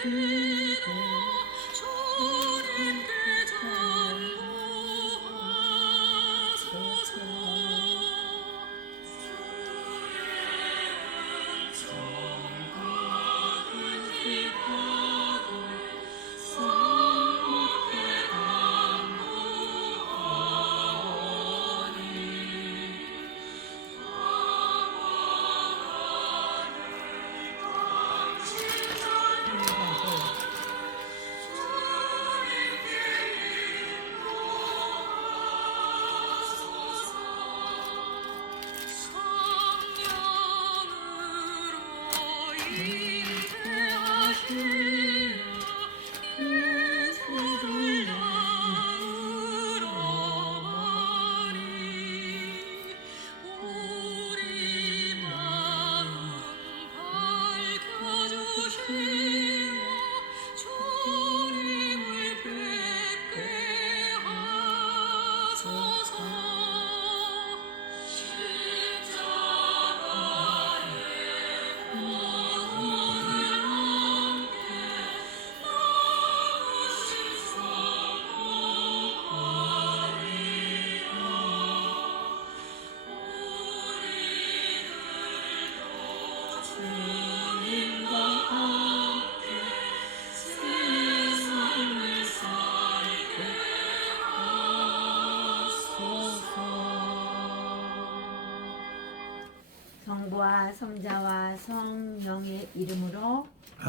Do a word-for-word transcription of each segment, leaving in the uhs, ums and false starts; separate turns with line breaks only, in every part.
성부와 성자와 성령의 이름으로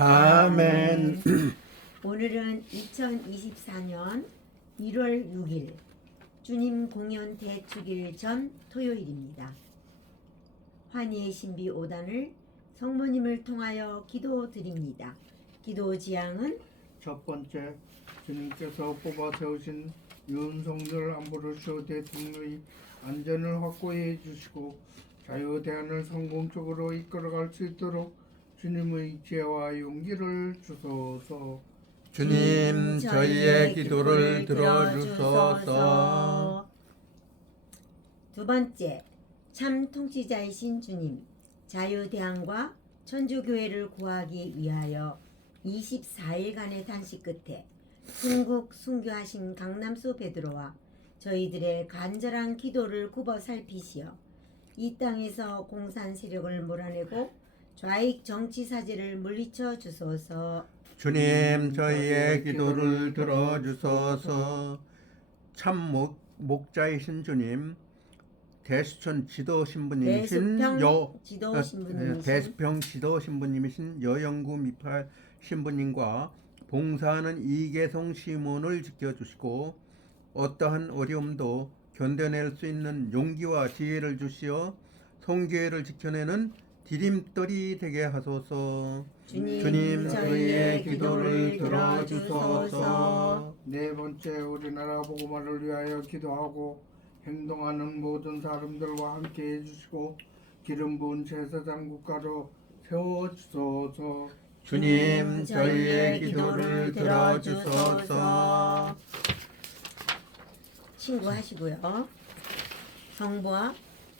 아멘.
오늘은 이천이십사년 일월 육일 주님 공연 대축일 전 토요일입니다. 환희의 신비 오 단을 성모님을 통하여 기도드립니다. 기도 지향은
첫 번째, 주님께서 뽑아 세우신 윤석열 안보르쇼 대통령의 안전을 확보해 주시고 자유대안을 성공적으로 이끌어갈 수 있도록 주님의 지혜와 용기를 주소서.
주님, 저희의 기도를 들어주소서.
두 번째, 참 통치자이신 주님, 자유대안과 천주교회를 구하기 위하여 이십사일간의 단식 끝에 순국 순교하신 강남수 베드로와 저희들의 간절한 기도를 굽어 살피시어 이 땅에서 공산 세력을 몰아내고 좌익 정치 사제를 물리쳐 주소서.
주님, 저희의 기도를 들어주소서. 참 목, 목자이신 주님, 대수천 지도 신부님이신
대수평
여
지도
아,
신부님이신
대수평 지도 신부님이신 여영구 미팔 신부님과 봉사하는 이계성 시몬을 지켜주시고 어떠한 어려움도 견뎌낼 수 있는 용기와 지혜를 주시어 성교회를 지켜내는 디딤돌이 되게 하소서.
주님,
주님, 저희의 기도를 들어주소서.
네 번째, 우리나라 복음화를 위하여 기도하고 행동하는 모든 사람들과 함께 해주시고 기름 부은 제사장 국가로 세워주소서.
주님, 저희의 기도를 들어주소서.
친구하시고요. 성부와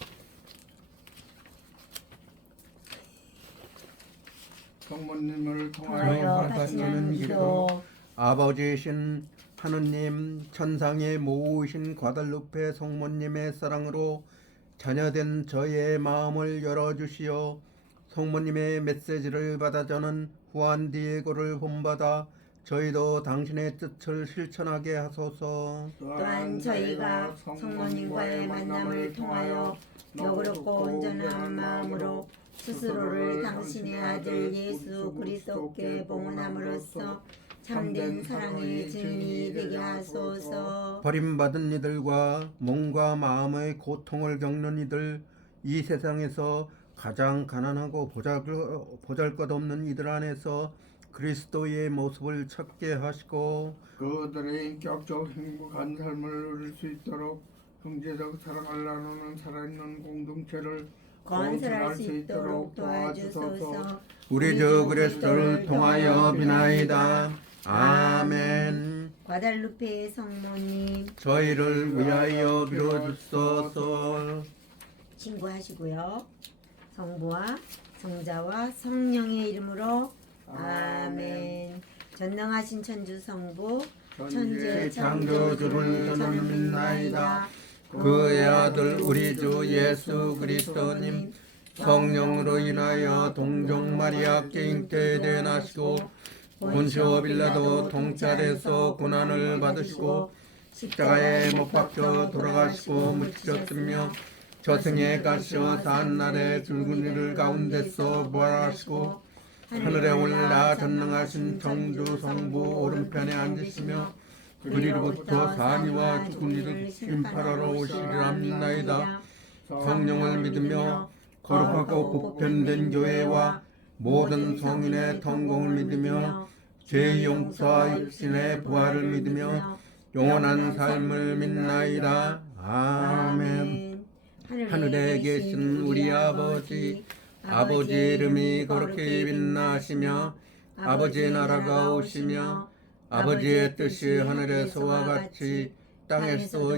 성모님을 통하여
통하여
바치는
바치는
기도.
기도.
아버지이신 하느님, 천상의 모으신 과달루페 성모님의 사랑으로 자녀된 저의 마음을 열어주시어 성모님의 메시지를 받아 저는 후안 디에고를 본받아 저희도 당신의 뜻을 실천하게 하소서.
또한 저희가 성모님과의 만남을 통하여 너그럽고 온전한 마음으로 스스로를 당신의 아들 예수 그리스도께 봉헌함으로써 참된 사랑의 증인이 되게 하소서.
버림받은 이들과 몸과 마음의 고통을 겪는 이들, 이 세상에서 가장 가난하고 보잘것없는 이들 안에서 그리스도의 모습을 찾게 하시고
그들의 인격적 행복한 삶을 누릴 수 있도록 형제적 사랑을 나누는 살아있는 공동체를
건설할 수 있도록 도와주소서.
우리 주 그리스도를 통하여 비나이다. 아멘.
과달루페의 성모님
저희를 위하여 빌어주소서.
친구하시고요. 성부와 성자와 성령의 이름으로 아멘. 전능하신 천주 성부
천지의
천지의
창조주를 저는 믿나이다. 그의 아들 우리 주 예수 그리스도님 성령으로 인하여 동정 마리아께 잉태되 나시고 본시오 빌라도 통찰에서 고난을 받으시고 십자가에 못 박혀 돌아가시고 묻히셨으며 저승에 가시어 사한날에 붉은 이를 가운데서 부활하시고 하늘에 올라 전능하신 정주 성부 오른편에 앉으시며 그리로부터 사니와 죽은 이를 심판하러 오시리라 믿나이다. 성령을 믿으며 거룩하고 보편된 교회와 모든 성인의 통공을 믿으며 죄 용서와 육신의 부활을 믿으며 영원한 삶을 믿나이다. 아멘. 하늘에 계신 우리 아버지, 아버지 이름이 거룩히 빛나시며 아버지의 나라가 오시며 아버지의 뜻이 하늘에서와 같이 땅에서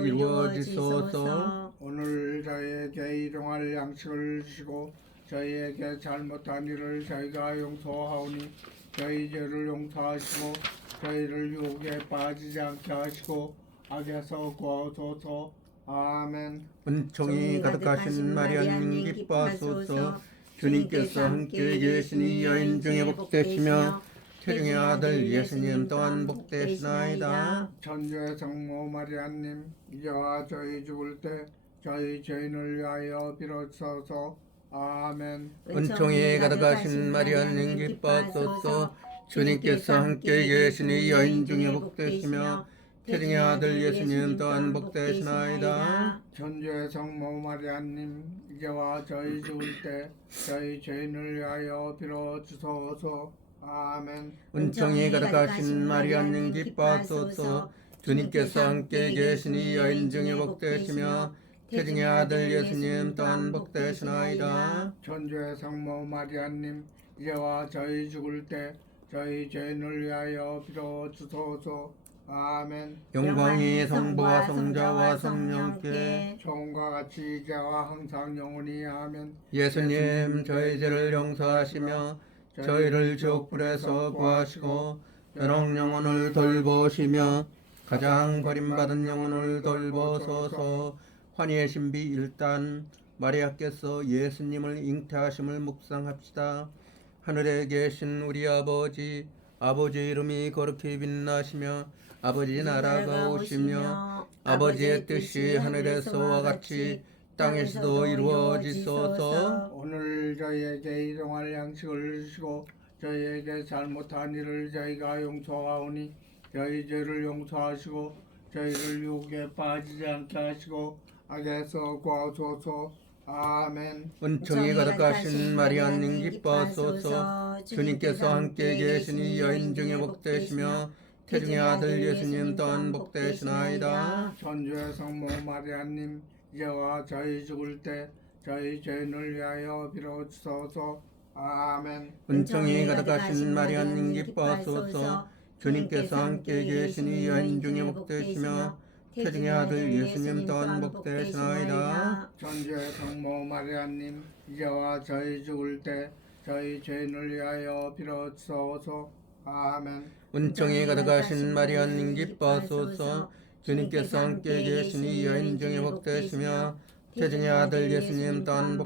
이루어지소서.
오늘 저희에게 일용할 양식을 주시고 저희에게 잘못한 일을 저희가 용서하오니 저희 죄를 용서하시고 저희를 유혹에 빠지지 않게 하시고 악에서 구하소서. 아멘.
은총이 가득하신 마리아님 기뻐하소서. 주님께서 함께 계시니 여인 중에 복되시며 태중의 아들 예수님 또한 복되시나이다.
천주의 성모 마리아님 이제와 저희 죽을 때 저희 죄인을 위하여 빌어주소서. 아멘.
은총이 가득하신 마리아님 기뻐하소서. 주님께서 함께 계시니 여인 중에 복되시며 태중의 아들 예수님 또한 복되시나이다.
천주의 성모 마리아님 이제와 저희 죽을 때 저희 죄인을 위하여 빌어주소서. 아멘.
은총이 가득하신 마리아님 기뻐하소서. 주님께서 함께 계시니 여인 중에 복되시며 태중의 아들 예수님 또한 복되시나이다.
천주의 성모 마리아님 이제와 저희 죽을 때 저희 죄인을 위하여 빌어주소서. 아멘.
영광이 성부와 성자와 성령께
처음과 같이 이제와 항상 영원히 아멘.
예수님 저희 죄를 용서하시며 저희를 지옥불에서 구하시고 연옥 영혼을 돌보시며 가장 버림받은 영혼을 돌보소서. 환희의 신비 일단 마리아께서 예수님을 잉태하심을 묵상합시다. 하늘에 계신 우리 아버지, 아버지 이름이 거룩히 빛나시며 아버지 나라가 오시며 아버지의 뜻이 하늘에서와 같이 땅에서도 이루어지소서.
오늘 저희에게 일용할 양식을 주시고 저희에게 잘못한 일을 저희가 용서하오니 저희 죄를 용서하시고 저희를 유혹에 빠지지 않게 하시고 악에서 구하소서. 아멘.
은총이 가득하신 마리아님 기뻐하소서. 주님께서 함께 계시니 여인 중에 복되시며 태중의 아들 예수님 또한 복되시나이다.
천주의 성모 마리아님 이제와 저희 죽을 때 저희 죄인을 위하여 빌어주소서. 아멘.
은총이 가득하신 마리아님 기뻐하소서. 주님께서 함께 계시니 여인 중에 복되시며 태중의 아들 예수님 또한 복되시나이다.
천주의 성모 마리아님 이제와 저희 죽을 때 저희 죄인을 위하여 빌어주소서. 아멘.
은총이 가득하신 마리아님 기뻐하소서. 주님께서 함께 계시니 여인 중에 복되시며 태중의 아들 예수님 또한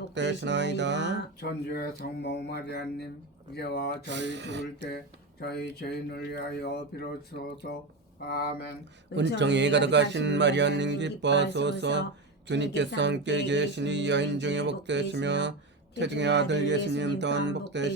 복되시나이다.
천주의 성모 마리아님 이제와 저희 죽을 때 저희 죄인을 위하여 빌어주소서. 아멘.
은총이 가득하신 마리아님 기뻐하소서. 주님께서 함께 계시니 여인 중에 복되시며 태중의 아들 예수님 또한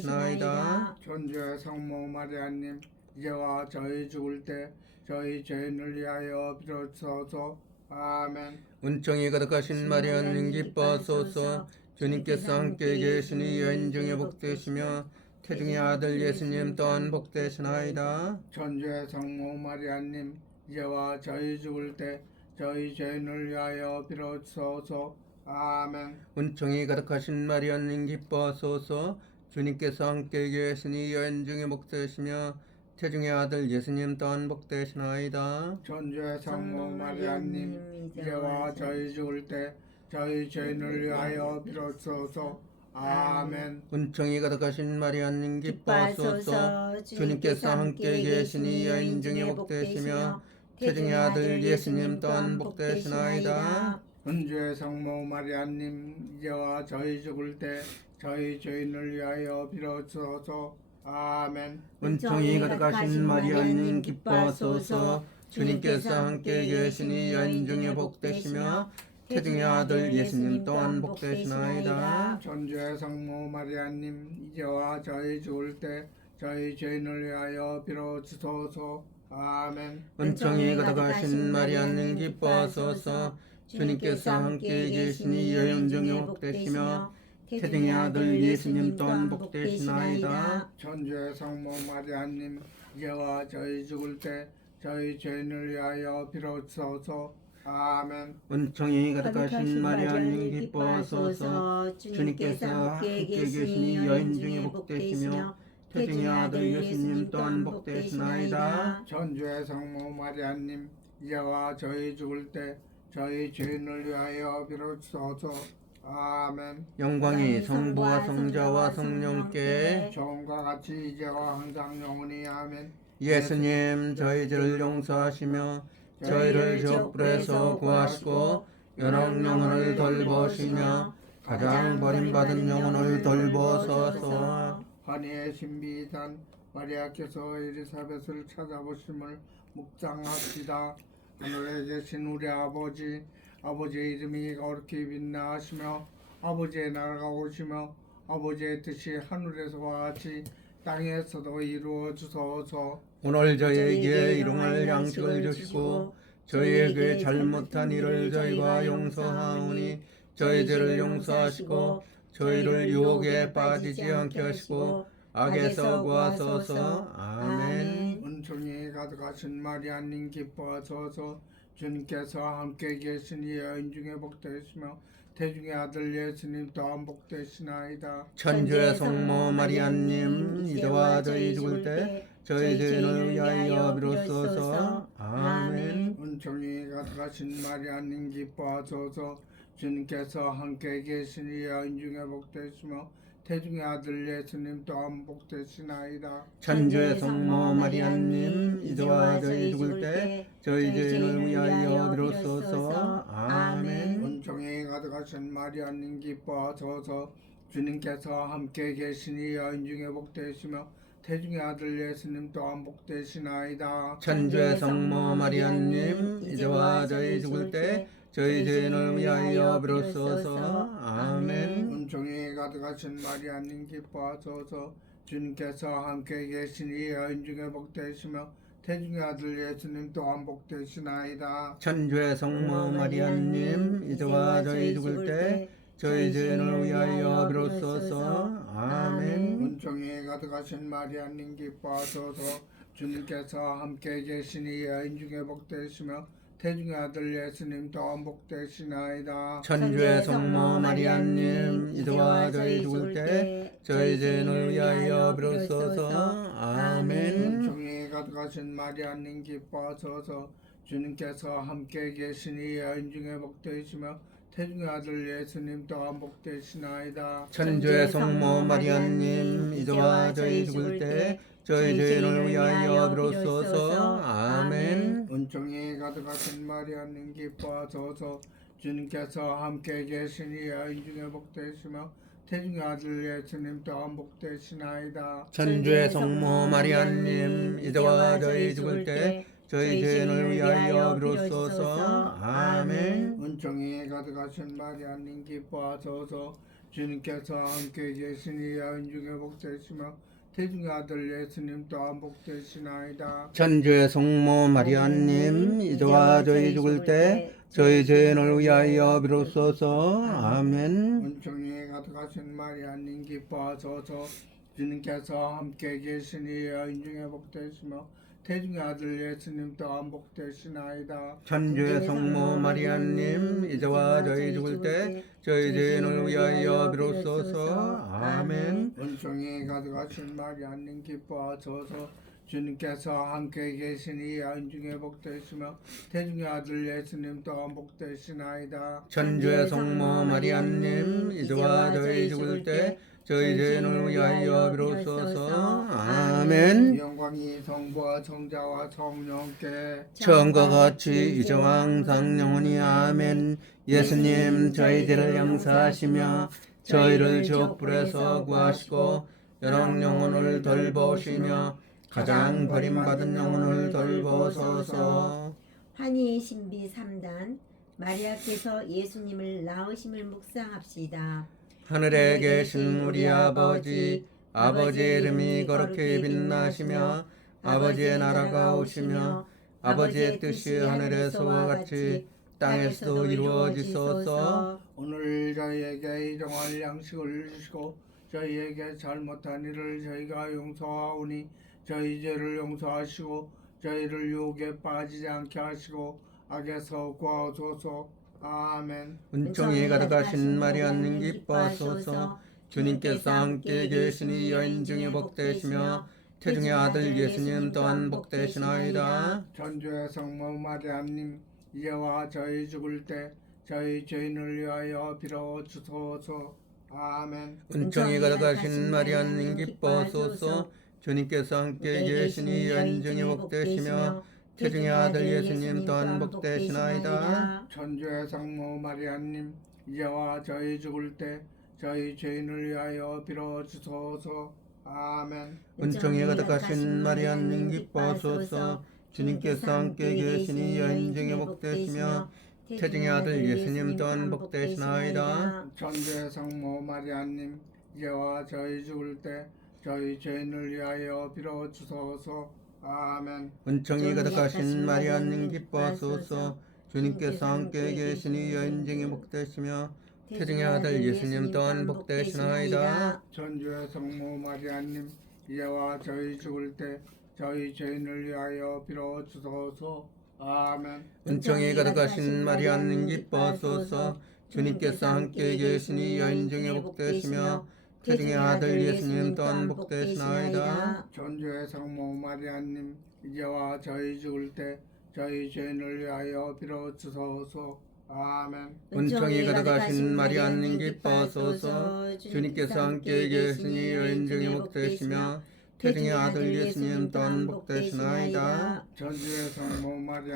복되시나이다.
천주의 성모 마리아님 이제와 저희 죽을 때 저희 죄인을 위하여 빌어주소서. 아멘.
은총이 가득하신 마리아님 기뻐하소서. 주님께서 함께 계시니 여인 중에 복되시며 태중의 아들 예수님 또한 복되시나이다.
천주의 성모 마리아님 이제와 저희 죽을 때 저희 죄인을 위하여 빌어주소서. 아멘.
은총이 가득하신 마리아님 기뻐하소서. 주님께서 함께 계시니 여인 중에 복되시며 태중의 아들 예수님 또한 복되시나이다.
천주의 성모 마리아님 이제와 저희 죽을 때 저희 죄인을 위하여 빌어주소서. 아멘.
은총이 가득하신 마리아님 기뻐하소서. 주님께서 함께 계시니 여인 중에 복되시며 태중의 아들 예수님 또한 복되시나이다.
은주의 성모 마리아님 이제와 저희 죽을 때 저희 죄인을 위하여 빌어주소서. 아멘.
은총이 가득하신 마리아님 기뻐하소서. 주님께서 함께 계시니 여인 중에 복되시며 태중의 아들 예수님 또한 복되시나이다.
천주의 성모 마리아님 이제와 저희 죽을 때 저희 죄인을 위하여 빌어주소서. 아멘.
은총이 가득하신 마리아님 기뻐하소서. 주님께서 함께 계시니 여인 중에 복되시며 태중의 아들 예수님 또한 복되시나이다.
천주의 성모 마리아님 이제와 저희 죽을 때 저희 죄인을 위하여 빌어주소서. 아멘.
은총이 가득하신 마리아님 기뻐하소서. 주님께서 함께 계시니 여인 중에 복되시며 태중의 아들 예수님 또한 복되시나이다.
천주의 성모 마리아님 이제와 저희 죽을 때 저희 죄인을 위하여 빌어주소서. 아멘.
영광이 성부와 성자와 성령께
처음과 같이 이제와 항상 영원히 아멘.
예수님 저희 죄를 용서하시며 저희를 저불에서 구하시고 연락 영혼을 돌보시며 가장 버림받은 영혼을 돌보소서.
환희의 신비이단 마리아께서 엘리사벳을 찾아보심을 묵상합시다. 하늘에 계신 우리 아버지, 아버지의 이름이 거룩히 빛나시며 아버지의 나라가 오시며 아버지의 뜻이 하늘에서와 같이 땅에서도 이루어주소서.
오늘 저희에게 일용할 양식을 주시고 저희에게 잘못한 일을 저희가 용서하오니 저희 죄를 용서하시고 저희를 유혹에 빠지지 않게 하시고 악에서 구하소서. 아멘.
은총이 가득하신 마리아님 기뻐하소서. 주님께서 함께 계시니 여인 중에 복되시며 태중의 아들 예수님 또한 복되시나이다.
천주의 성모 마리아님 이제와 저희 죽을 때 저희 죄를 위하여 비로소서. 아멘.
은총이 가득하신 마리아님 기뻐하소서. 주님께서 함께 계시니 여인 중에 복되시며 태중의 아들 예수님 또한 복되시나이다.
천주의 성모 마리아님 이제와 저희 죽을 때 저희 죄를 위하여 비로소서. 아멘.
은총이 가득하신 마리아님 기뻐하소서. 주님께서 함께 계시니 여인 중에 복되시며 태중의 아들 예수님 또한 복되시나이다.
천주의 성모 마리아님 이제와 저희 죽을 때 저희 죄를 위하여 비로소서. 아멘.
은총이 가득하신 마리아님 기뻐하소서. 주님께서 함께 계시니 여인 중에 복되시며 태중의 아들 예수님 또한 복되시나이다.
천주의 성모 마리아님 이제와 저희 죽을 때 저희 죄를 위하여 비로소서. 아멘.
은총이 가득하신 마리아님 기뻐하소서. 주님께서 함께 계시니 여인 중에 복되시며 태중의 아들 예수님 또한 복되시나이다.
천주의 성모 마리아님 이제와 저희 죽을 때 저희 죄를 위하여 비로소서. 아멘.
은총이 가득하신 마리아님 기뻐하소서. 주님께서 함께 계시니 여인 중에 복되시며 태중의 아들 예수님 또한 복되시나이다.
천주의 성모 마리아님 이제와 저희 죽을 때 저희 죄를 위하여 비로소서. 아멘.
은총이 가득하신 마리아님 기뻐하소서. 주님께서 함께 계시니 여인 중에 복되시며 태중의 아들 예수님 또한 복되시나이다.
천주의 성모 마리아님 이제와 저희 죽을 때 저희 죄를 위하여 비로소서. 아멘.
은총이 가득하신 마리아님 기뻐하소서. 주님께서 함께 계시니 여인 중에 복되시며 태중의 아들 예수님 또한 복되시나이다.
천주의 성모 마리아님 이제와 저희 죽을 때 저희 죄를 위하여 비로소서. 아멘.
은총이 가득하신 마리아님 기뻐하소서. 주님께서 함께 계시니 여인 중에 복되시며 태중의 아들 예수님 또한 복되시나이다.
천주의 성모 마리아님 이제와 저희 죽을 때 저희 죄를 위하여 비로소서. 아멘.
은총이 가득하신 마리아님 기뻐하소서. 주님께서 함께 계시니 여인 중에 복되시며 태중의 아들 예수님 또한 복되시나이다.
천주의 성모 마리아님 이제와 저희 죽을 때 저희 죄인을 위하여 비로소서. 아멘.
영광이 성부와 성자와 성령께
처음과 같이 이제와 항상 영원히. 아멘. 예수님 저희 죄를 용서하시며 저희를 지옥불에서 구하시고 여러 영혼을 돌보시며 가장 버림받은 영혼을 돌보소서.
환희의 신비 삼 단 마리아께서 예수님을 낳으심을 묵상합시다.
하늘에 계신 우리 아버지, 아버지의 이름이 거룩히 빛나시며 아버지의 나라가 오시며 아버지의 뜻이 하늘에서와 같이 땅에서도 이루어지소서.
오늘 저희에게 일용할 양식을 주시고 저희에게 잘못한 일을 저희가 용서하오니 저희 죄를 용서하시고 저희를 유혹에 빠지지 않게 하시고 악에서 구하소서. 아멘.
은총이 가득하신 마리아님 기뻐하소서. 주님께서 함께 계시니 여인 중에 복되시며 태중의 아들 예수님 또한 복되시나이다.
천주의 성모 마리아님 이제와 저희 죽을 때 저희 죄인을 위하여 빌어주소서. 아멘.
은총이 가득하신 마리아님 기뻐하소서. 주님께서 함께 계시니 여인 중에 복되시며 태중의 아들 예수님 또한 복되시나이다.
천주의 성모 마리아님 이제와 저희 죽을 때 저희 죄인을 위하여 빌어주소서. 아멘.
은총이 가득하신 마리아님 기뻐하소서. 주님께서 함께 계시니 여인 중에 복되시며 태중의 아들 예수님 또한 복되시나이다.
천주의 성모 마리아님 이제와 저희 죽을 때 저희 죄인을 위하여 빌어주소서. 아멘.
은총이 가득하신 마리아님 기뻐하소서. 주님께서 함께 계시니 여인 중에 복되시며 태중의 아들 예수님 또한 복되시나이다.
천주의 성모 마리아님 이제와 저희 죽을 때 저희 죄인을 위하여 빌어주소서. 아멘.
은총이 가득하신 마리아님 기뻐하소서. 주님께서 함께 계시니 여인 중에 복되시며 태중의 아들 예수님 또한 복되시나이다.
천주의 성모 마리아님 이제와 저희 죽을 때 저희 죄인을 위하여 빌어주소서. 아멘.
은총이 가득하신 마리아님 기뻐하소서. 주님께서 함께 계시니 여인 중에 복되시며 태중의 아들 예수님 또한 복되시나이다.
천주의 성모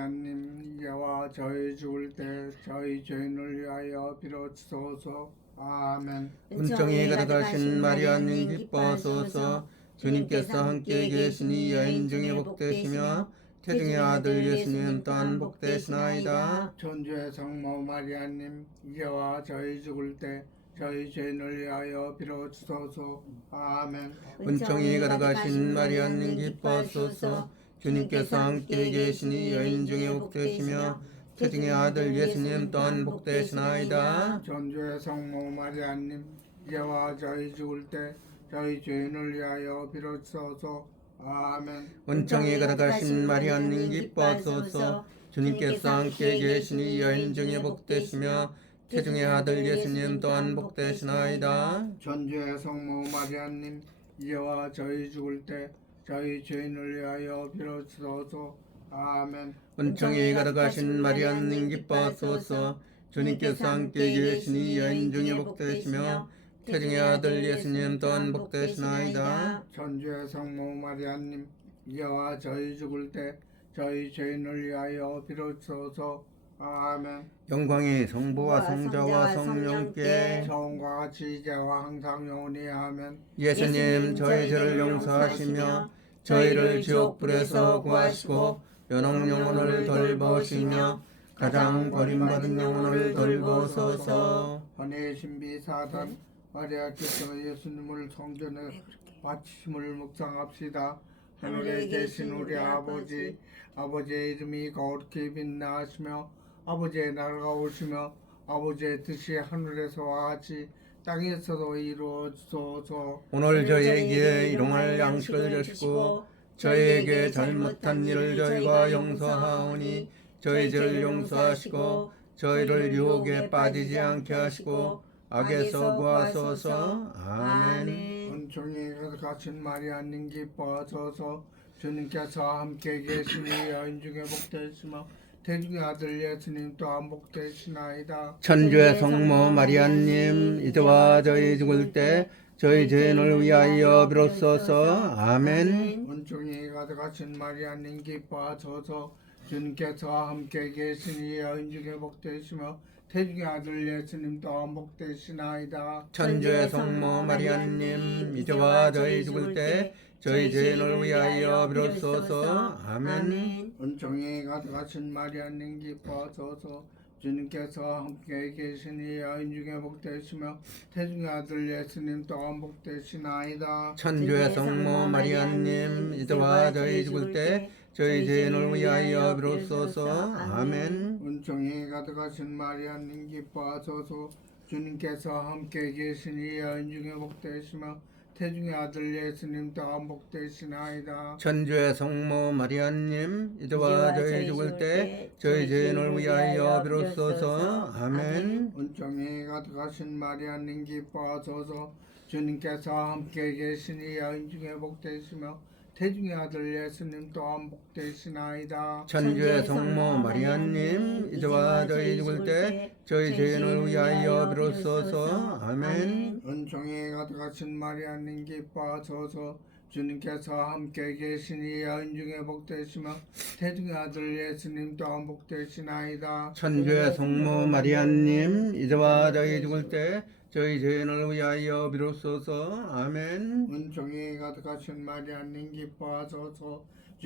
마리아님 이제와 저희 죽을 때 저희 죄인을 위하여 빌어주소서. 아멘.
은총이 가득하신 마리아님 기뻐하소서. 주님께서 함께 계시니 여인 중에 복되시며 태중의 아들 예수님 또한 복되시나이다.
천주의 성모 마리아님 이제와 저희 죽을 때 저희 죄인을 위하여 빌어주소서. 아멘.
은총이 가득하신 마리아님 기뻐하소서. 주님께서 함께 계시니 여인 중에 복되시며 태중의 아들 예수님 또한 복되시나이다.
천주의 성모 마리아님 이제와 저희 죽을 때 저희 죄인을 위하여 빌어주소서. 아멘.
은총이 가득하신 마리아님 기뻐하소서. 주님께서 함께 계시니 여인 중에 복되시며 태중의 아들 예수님 또한 복되시나이다.
천주의 성모 마리아님 이제와 저희 죽을 때 저희 죄인을 위하여 빌어주소서. 아멘.
은총이 가득하신 마리아님 기뻐하소서. 주님께서 함께 계시니 여인 중에 복되시며 태중의 아들 예수님 또한 복되시나이다.
천주의 성모 마리아님 이제와 저희 죽을 때 저희 죄인을 위하여 빌어주소서. 아멘.
영광이 성부와 성자와 성령께
처음과 같이 이제와 항상 영원히. 아멘.
예수님 저희 죄를 용서하시며 저희를 지옥불에서 구하시고 연옥 영혼을 돌보시며 가장 버림받은 영혼을 돌보소서.
환희의 신비 사 단 마리아께서 예수님을 성전에 바치심을 묵상합시다. 하늘에 계신 우리 아버지, 아버지의 이름이 거룩히 빛나시며 아버지의 나라가 오시며 아버지의 뜻이 하늘에서와 같이 땅에서도 이루어지소서.
오늘 저희에게 일용할 양식을 주시고 저희에게 잘못한 일을 저희가 용서하오니 저희 죄를 용서하시고 저희를 유혹에 빠지지 않게 하시고 악에서 구하소서. 아멘.
은총이 가득하신 마리아님 기뻐하소서. 주님께서 함께 계시니 여인 중에 복되시며 태중의 아들 예수님 또한 복되시나이다.
천주의 성모 마리아님 이제와 저희 죽을 때 저희 죄인을 위하여 비로소서. 아멘.
은총이 가득하신 마리아님 기뻐하소서. 주님께서 함께 계시니 여인 중에 복되시며 태중의 아들 예수님 또한 복되시나이다.
천주의 성모 마리아님 이제와 저희 죽을 때 저희 죄인을 위하여 비로소서. 아멘.
은총이 가득하신 마리아님 기뻐하소서. 주님께서 함께 계시니 여인 중에 복되시며 태중의 아들 예수님 또한 복되시나이다.
천주의 성모 마리아님 이제와 저희 죽을 때 저희 죄인을 위하여 비로소서. 아멘.
은총이 가득하신 마리아님 기뻐하소서. 주님께서 함께 계시니 여인 중에 복되시며 태중의 아들 예수님 또한 복되시나이다.
천주의 성모 마리아님 이제와 저희 죽을 때 저희 죄인을 위하여 비로소서. 아멘.
은총이 가득하신 마리아님 기뻐하소서. 주님께서 함께 계시니 여인 중에 복되시며 태중의 아들 예수님 또한 복되시나이다.
천주의 성모 마리아님 이제와 저희 죽을 때 저희 죄인을 위하여 비로소서. 아멘.
은총이 가득하신 마리아님 기뻐하소서. 주님께서 함께 계시니 여인 중에 복되시며 태중의 아들 예수님 또한 복되시나이다.
천주의 성모 마리아님 이제와 저희 죽을 때 저희 죄인을 위하여 비로소서. 아멘.
은총이 가득하신 마리아님 기뻐하소서.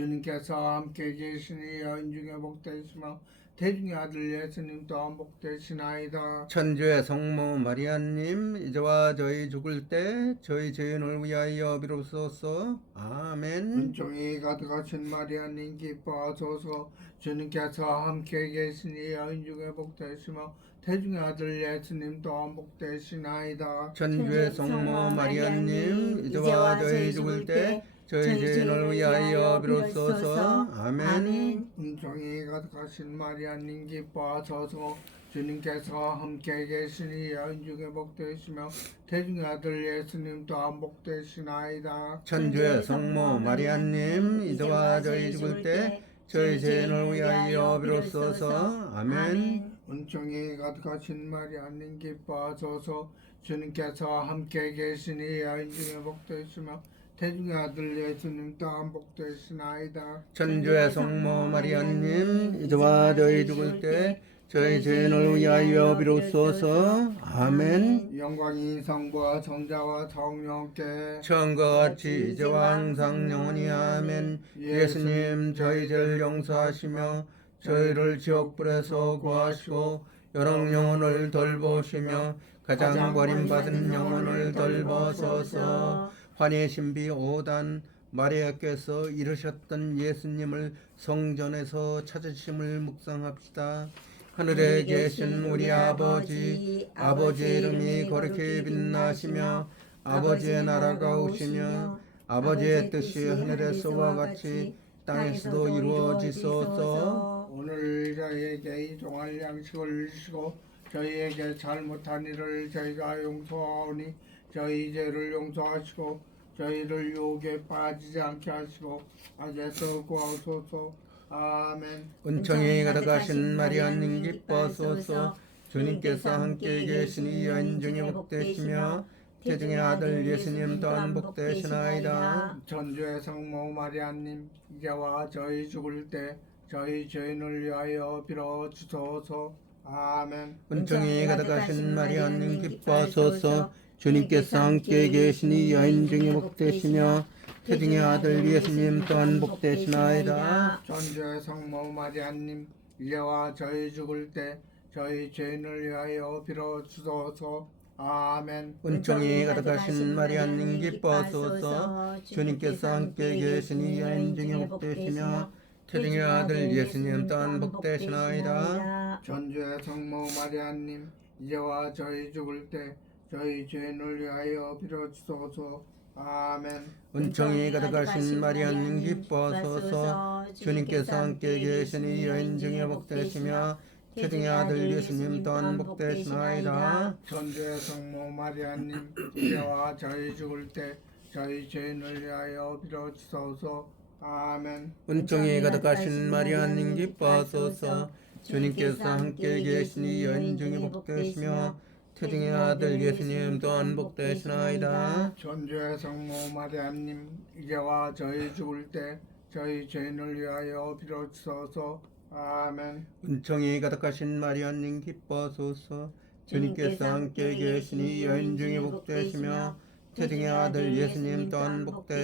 주님께서 함께 계시니 여인 중에 복되시며 태중의 아들 예수님 또한 복되시나이다.
천주의 성모 마리아님 이제와 저희 죽을 때 저희 죄인을 위하여 비로소서. 아멘.
은총이 가득하신 마리아님 기뻐하소서. 주님께서 함께 계시니 여인 중에 복되시며 태중의 아들 예수님 또한 복되시나이다.
천주의 성모 마리아님 이제와 저희 죽을 때 저희 죄인을 위하여 비로소서. 아멘.
은총이 가득하신 마리아님 기뻐하소서. 주님께서 함께 계시니 여인 중에 복되시며 태중의 아들 예수님 또한 복되시나이다.
천주의 성모 마리아님 이제와 저희 죽을 때 저희 죄인을 위하여 비로소서. 아멘.
은총이 가득하신 마리아님 기뻐하소서. 주님께서 함께 계시니 여인 중에 복되시며 태중의 아들 예수님 또한 복되시나이다.
천주의 성모 마리아님 이제와 저희 죽을 때 저희 죄인을 위하여 비로소서. 아멘.
영광이 성부와 성자와 성령께
처음과 같이 이제와 항상 영원히. 아멘. 예수님 저희 죄를 용서하시며 저희를 지옥불에서 구하시고 여러 영혼을 돌보시며 가장 버림받은 영혼을 돌보소서. 환희 신비 오 단 마리아께서 이르셨던 예수님을 성전에서 찾으심을 묵상합시다. 하늘에 계신 우리 아버지, 아버지의 이름이 거룩히 빛나시며 아버지의 나라가 오시며 아버지의 뜻이 하늘에서와 같이 땅에서도 이루어지소서.
오늘 저희에게 일용할 양식을 주시고 저희에게 잘못한 일을 저희가 용서하오니 저희 죄를 용서하시고 저희를 유혹에 빠지지 않게 하시고 악에서 구하소서. 아멘.
은총이 가득하신 마리아님 기뻐소서. 주님께서 함께 계시니 여인 중에 복되시며 태중의 아들 예수님 또한 복되시나이다.
천주의 성모 마리아님 이제와 저희 죽을 때 저희 죄인을 위하여 빌어주소서. 아멘.
은총이 가득하신 마리아님 기뻐소서. 주님께서 함께 계시니 여인 중에 복되시며 태중의 아들 예수님 또한 복되시나이다.
천주의 성모 마리아님 이제와 저희 죽을 때 저희 죄인을 위하여 빌어주소서. 아멘.
은총이 가득하신 마리아님 기뻐소서. 주님께서 함께 계시니 여인 중에 복되시며 태중의 아들 예수님 또한 복되시나이다.
천주의 성모 마리아님 이제와 저희 죽을 때 저희 죄인을 위하여 빌어주소서. 아멘.
은총이 가득하신 마리아님 기뻐소서. 주님께서 함께 계시니 여인 중에 복되시며 태중의 아들 예수님 또한 복되시나이다.
천주의 성모 마리아님 이제와 저희 죽을 때 저희 죄인을 위하여 빌어주소서. 아멘.
은총이 가득하신 마리아님 기뻐하소서. 주님께서 함께 계시니 여인 중에 복되시며 태중의 아들 예수님 또한 복되시나이다.
천주의 성모 마리아님 이제와 저희 죽을 때 저희 죄인을 위하여 빌어주소서. 아멘.
은총이 가득하신 마리아님 기뻐하소서. 주님께서 함께 계시니 여인 중에 복되시며 태중의 아들 예수님 또한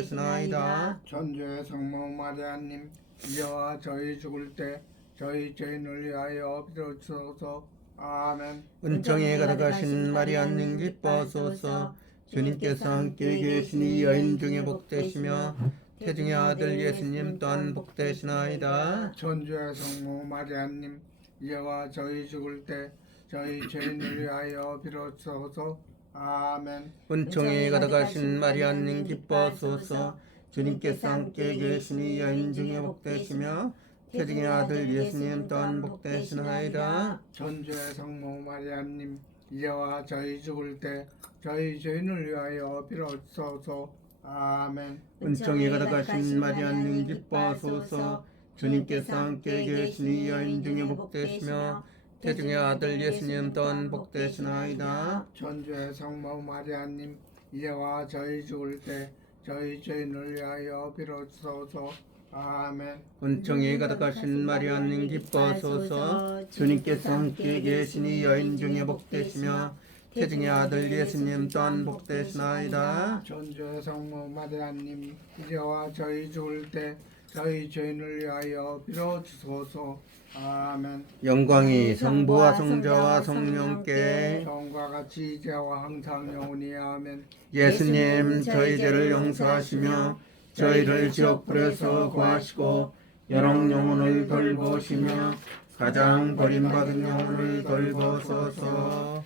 복되시나이다.
천주의 성모 마리아님 이제와 저희 죽을 때 저희 죄인을 위하여 빌어주소서. 아멘.
은총이 가득하신 마리아님 기뻐하소서. 주님께서 함께 계시니 여인 중에 복되시며 태중의 아들 예수님 또한 복되시나이다.
천주의 성모 마리아님 이제와 저희 죽을 때 저희 죄인을 위하여 빌어주소서. 아멘.
은총이 가득하신 마리아님 기뻐하소서. 주님께서 함께 계시니 여인 중에 복되시며 태중의 아들 예수님 또한 복되시나이다.
천주의 성모 마리아님 이제와 저희 죽을 때 저희 죄인을 위하여 빌어주소서. 아멘.
은총이 가득하신 마리아님 기뻐하소서. 주님께서 함께 계시니 여인 중에 복되시며 태중의 아들 예수님 또한 복되시나이다.
천주의 성모 마리아님 이제와 저희 죽을 때 저희 죄인을 위하여 빌어주소서. 아멘.
은총이 가득하신 마리아님 기뻐하소서. 주님께서 함께 계시니 여인 중에 복되시며 태중의 아들 예수님 또한 복되시나이다.
천주의 성모 마리아님 이제와 저희 죽을 때 저희 죄인을 위하여 빌어주소서. 아멘.
영광이 성부와 성자와 성령께
처음과 같이 이제와 항상 영원히 아멘.
예수님 저희 죄를 용서하시며 저희를 지옥불에서 구하시고 여러 영혼을 돌보시며 가장 버림받은 영혼을 돌보소서.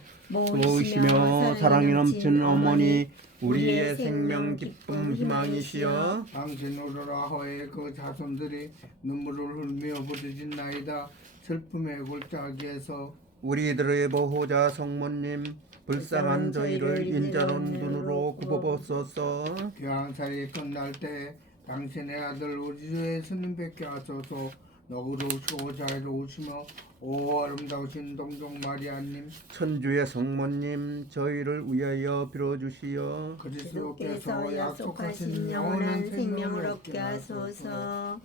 모으시며 사랑이 넘치는 어머니 우리의 생명 기쁨 희망이시여
당신으로라 허의 그 자손들이 눈물을 흘며 부르짖나이다. 슬픔의 골짜기에서
우리들의 보호자 성모님 불쌍한 저희를 인자로운 눈으로 굽어보소서.
귀한 살이 끝날 때 당신의 아들 우리 주 예수님 뵙게 하소서. 너그러우시고 자애로우시며 오 아름다우신 동정 마리아님
천주의 성모님 저희를 위하여 빌어주시어.
그리스도께서
약속하신 영원한 생명을 얻게 하소서.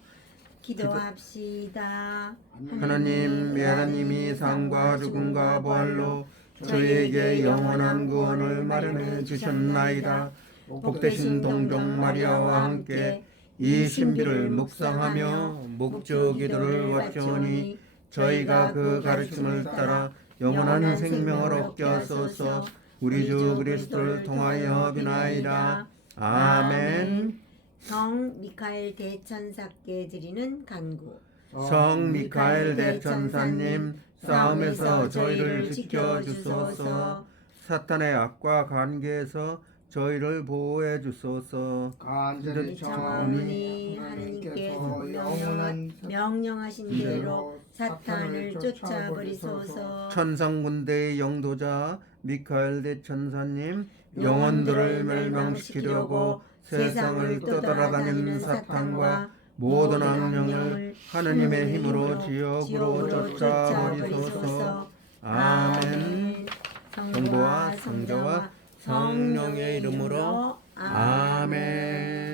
기도합시다.
하나님 하나님이 삶과 죽음과 부활로 저희에게 영원한 구원을 마련해 주셨나이다. 복되신 동정 마리아와 함께 이 신비를 묵상하며 묵주 기도를 와주오니 저희가 그 가르침을 따라 영원한 생명을 얻게 하소서. 우리 주 그리스도를 통하여 비나이다. 아멘.
성 미카엘 대천사께 드리는 간구.
성 미카엘 대천사님 싸움에서 저희를 지켜주소서. 사탄의 악과 관계에서 저희를 보호해 주소서.
간절히
청하오니
청하오니
하느님께서
하나님께서
명령하,
영원한
명령하신 대로 사탄을 쫓아버리소서.
천상군대의 영도자 미카엘 대천사님 영혼들을 멸망시키려고 세상을 떠돌아다니는 사탄과 모든 악령을 하느님의 힘으로 지옥으로 쫓아버리소서. 아멘. 성부와 성자와 성령의 이름으로 아멘.